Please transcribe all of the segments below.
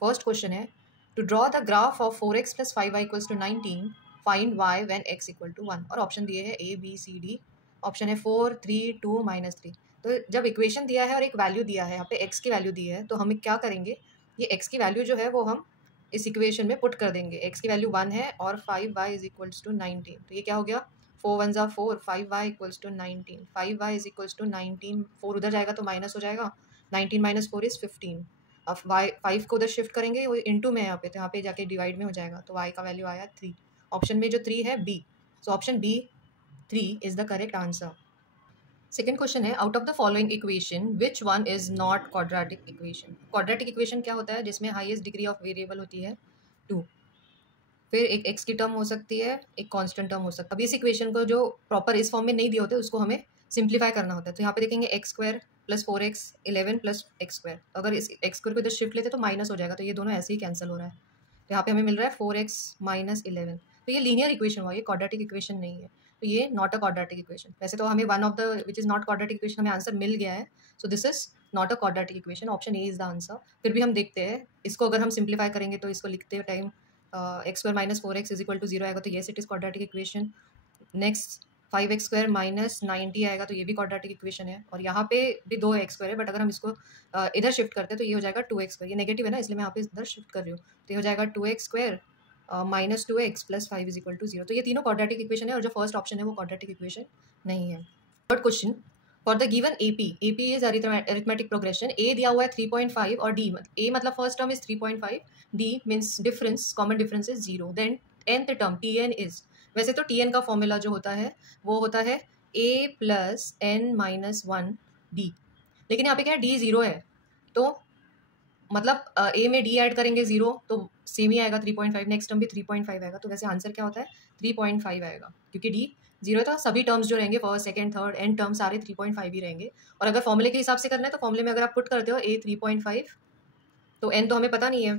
First question है to draw the graph of 4x + 5y = 19 find y when x = 1 और option दिए हैं A B C D। Option है 4 3 2 -3। तो जब इक्वेशन दिया है और एक वैल्यू दिया है, यहाँ पे x की वैल्यू दी है, तो हम क्या करेंगे, ये x की वैल्यू जो है वो हम इस इक्वेशन में पुट कर देंगे। x की वैल्यू 1 है और 5y = 19, तो ये क्या हो गया 4 1 = 4, 5y = 19, 5y = 19, 4 उधर जाएगा तो माइनस हो जाएगा, 19 - 4 = 15। अब वाई 5 को उधर शिफ्ट करेंगे, वो इंटू में यहाँ पे, तो यहाँ पे जाके डिवाइड में हो जाएगा, तो y का वैल्यू आया 3। ऑप्शन में जो 3 है B, so option B 3 is the correct answer. Second question है out of the following equation which one is not quadratic equation. Quadratic equation क्या होता है, जिसमें हाईएस्ट डिग्री ऑफ वेरिएबल होती है 2, फिर एक x की टर्म हो सकती है, एक कांस्टेंट टर्म हो सकता है। अब इस इक्वेशन को जो प्रॉपर इस फॉर्म में नहीं दिए होते उसको हमें सिंप्लीफाई करना होता है। तो यहाँ पे देखेंगे x² + 4x 11 + x²। अगर इस x² को इधर शिफ्ट लेते तो माइनस हो जाएगा, तो ये दोनों ऐसे ही कैंसिल हो रहा है। तो यहाँ पे हमें मिल रहा है 4x - 11। तो ये लीनियर इक्वेशन हुआ, ये क्वाड्रेटिक इक्वेशन नहीं है, तो ये नॉट अ क्वाड्रेटिक इक्वेशन। वैसे तो हमें one of the which is not quadratic equation हमें आंसर मिल गया है, so this is not a quadratic equation, option A is the answer. फिर भी हम देखते हैं इसको, अगर हम सिंप्लीफाई करेंगे तो इसको लिखते टाइम x² - 4x = 0 आएगा, तो yes it is quadratic equation. Next 5x² - 90 आएगा, तो ये भी क्वाड्रेटिक इक्वेशन है। और यहाँ पे भी 2x² है, बट अगर हम इसको इधर शिफ्ट करते हैं तो ये हो जाएगा 2x²। ये नेगेटिव है ना, इसलिए मैं यहाँ पे इधर शिफ्ट कर रही हूँ, तो ये हो जाएगा 2x² - 2x + 5 = 0। तो ये तीनों क्वाड्रेटिक इक्वेशन है, और जो फर्स्ट ऑप्शन है वो क्वाड्रेटिक इक्वेशन नहीं है। Third question for the given AP is arithmetic progression. A दिया हुआ है 3.5 और D A मतलब first term is 3.5, D means difference, common difference is 0, then nth term Tn is, वैसे तो Tn का फॉर्मूला जो होता है वो होता है A + n - 1 D, लेकिन यहाँ पे क्या है D 0 है, तो मतलब A में D ऐड करेंगे 0 तो सेम ही आएगा 3.5, नेक्स्ट टर्म भी 3.5 आएगा। तो वैसे आंसर क्या होता है 3.5 आएगा, क्योंकि D 0 है, तो सभी टर्म्स जो रहेंगे first second third n term सारे 3.5 ही रहेंगे। और अगर फॉर्मूले के हिसाब से करना है तो फॉर्मूले में अगर आप पुट करते हो A 3.5, तो n तो हमें पता नहीं है,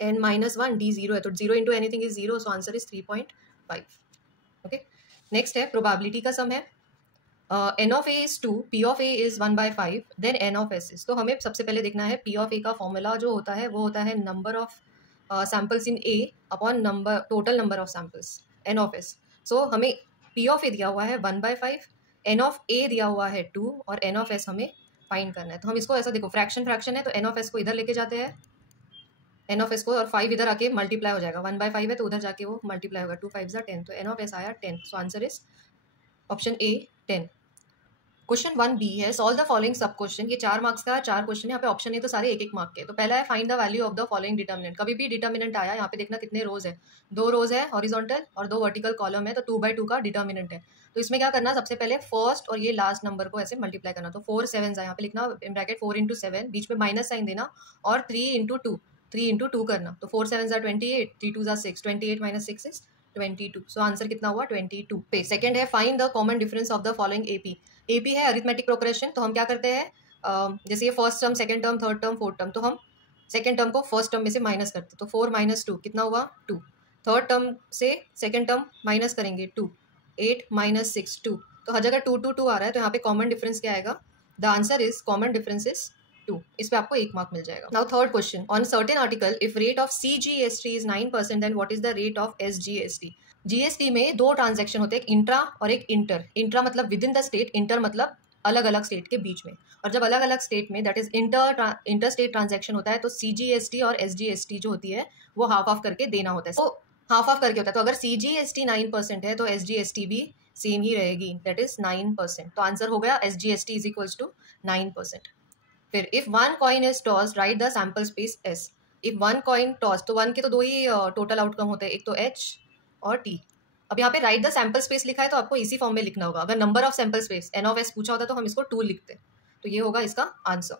n - 1 D 0 है, तो 0 × anything is 0, so answer is 3.5। Okay, next है प्रोबेबिलिटी का सम है। n of a is 2, p of a is 1/5, then n of s is। तो हमें सबसे पहले देखना है p of a का फॉर्मूला जो होता है वो होता है number of samples in a upon number total number of samples n of s। सो हमें p of a दिया हुआ है 1/5, n of a दिया हुआ है 2 और n of s हमें फाइंड करना है। तो हम इसको ऐसा देखो, फ्रैक्शन है, तो n of s को इधर लेके जाते हैं, n of s को, और 5 इधर आके मल्टीप्लाई हो जाएगा, 1/5 है तो उधर जाके वो मल्टीप्लाई होगा, 2 5 = 10, तो n of s आया 10। So answer is option A 10। Question 1B है सॉल्व द फॉलोइंग सब क्वेश्चन। ये 4 मार्क्स का 4 क्वेश्चन है, यहाँ पे ऑप्शन है तो सारे 1 मार्क के। तो पहला है find the value of the following determinant. कभी भी डिटर्मिनेंट आया, यहाँ पे देखना कितने रोज है, 2 रोज है हॉरिजॉन्टल और 2 वर्टिकल कॉलम है, तो 2/2 का डिटर्मिनेंट है। तो इसमें क्या करना, सबसे पहले फर्स्ट और ये लास्ट नंबर को ऐसे मल्टीप्लाई करना। तो 4 7 यहाँ पे लिखना ब्रैकेट 4 × 7, बीच में माइनस साइन देना, और 3 × 2 3 × 2 करना। तो 4 7 = 28, 3 2 = 6, 28 - 6 is 22। सो आंसर कितना हुआ 22 पे। सेकंड है find the common difference of the following AP है अरिथमेटिक प्रोग्रेशन। तो हम क्या करते हैं, जैसे ये first term second term third term fourth term, तो हम सेकंड टर्म को फर्स्ट टर्म में से माइनस करते हैं। तो 4 - 2 कितना हुआ 2, थर्ड टर्म से सेकंड टर्म माइनस करेंगे 2, 8 - 6 2, तो हर जगह 2 2 2 आ रहा है, तो यहाँ पे कॉमन डिफरेंस क्या आएगा, the answer is common difference is 2। इस पे आपको 1 मार्क मिल जाएगा। Now third question, on certain article if rate of CGST is 9%, then what is the rate of SGST। GST में 2 ट्रांजेक्शन होते हैं, एक इंट्रा और एक इंटर। इंट्रा मतलब with in the state, inter मतलब अलग अलग स्टेट के बीच में। और जब अलग अलग स्टेट में, that is inter state transaction होता है, तो CGST और SGST जो होती है वो हाफ ऑफ करके देना होता है। तो हाफ ऑफ करके होता है, तो अगर CGST 9% है तो SGST भी सेम ही रहेगी, दैट इज 9%। तो आंसर हो गया SGST = 9%। फिर if 1 coin is toss right the sample space S। If 1 coin toss, तो 1 के तो 2 ही टोटल आउटकम होते हैं, एक तो H और T। अब यहाँ पे राइट द सैम्पल स्पेस लिखा है, तो आपको इसी फॉर्म में लिखना होगा। अगर number of sample space N of S पूछा होता तो हम इसको 2 लिखते, तो ये होगा इसका आंसर।